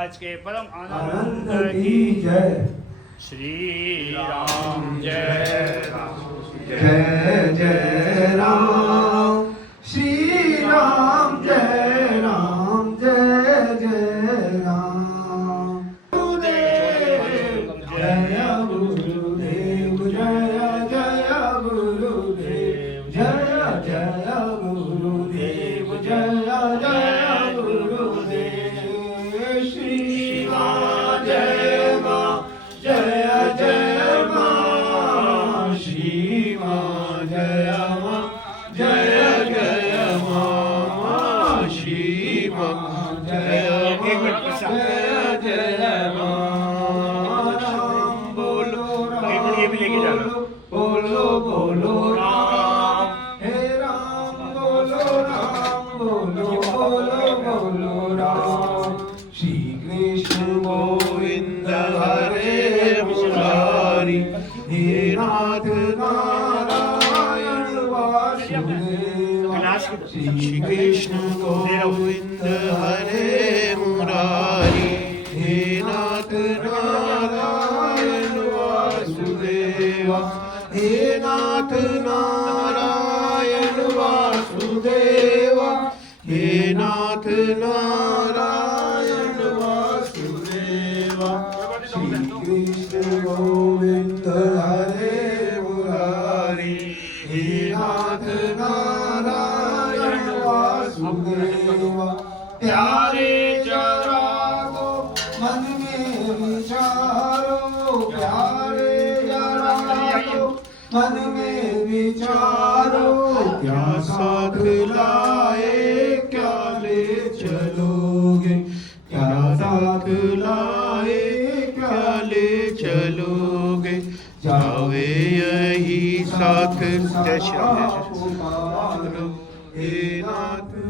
आज के परम आनंद की जय। श्री राम जय राम जय जय राम। जय गुरुदेव जय जय गुरुदेव श्री माँ जय माँ जय जय माँ श्री माँ जय माँ जय जय माँ श्री माँ जय जय माँ राम बोलो ये भी लेके जाना। बोलो बोलो राम हे राम बोलो राम बोलो बोलो बोलो राम श्री कृष्ण गोविंद हरे मुरारी हे नाथ नारायण वासुदेव श्री कृष्ण गोविंद हरे मुरारी हे नाथ नारायण वासुदेव हे नाथ नारायण वासुदेव हे नाथ नारायण वासुदेव श्री कृष्ण गोविंद हरे मुरारी हे नाथ नारायण वासुदेव प्यारे जरा को मन में विचारो प्यारे जरा को मन में विचारो क्या साथ लाए क्या ले चलोगे क्या साथ लाए क्या ले चलोगे जावे यही साथ जय श्री राम, जय श्री राम। हे नाथ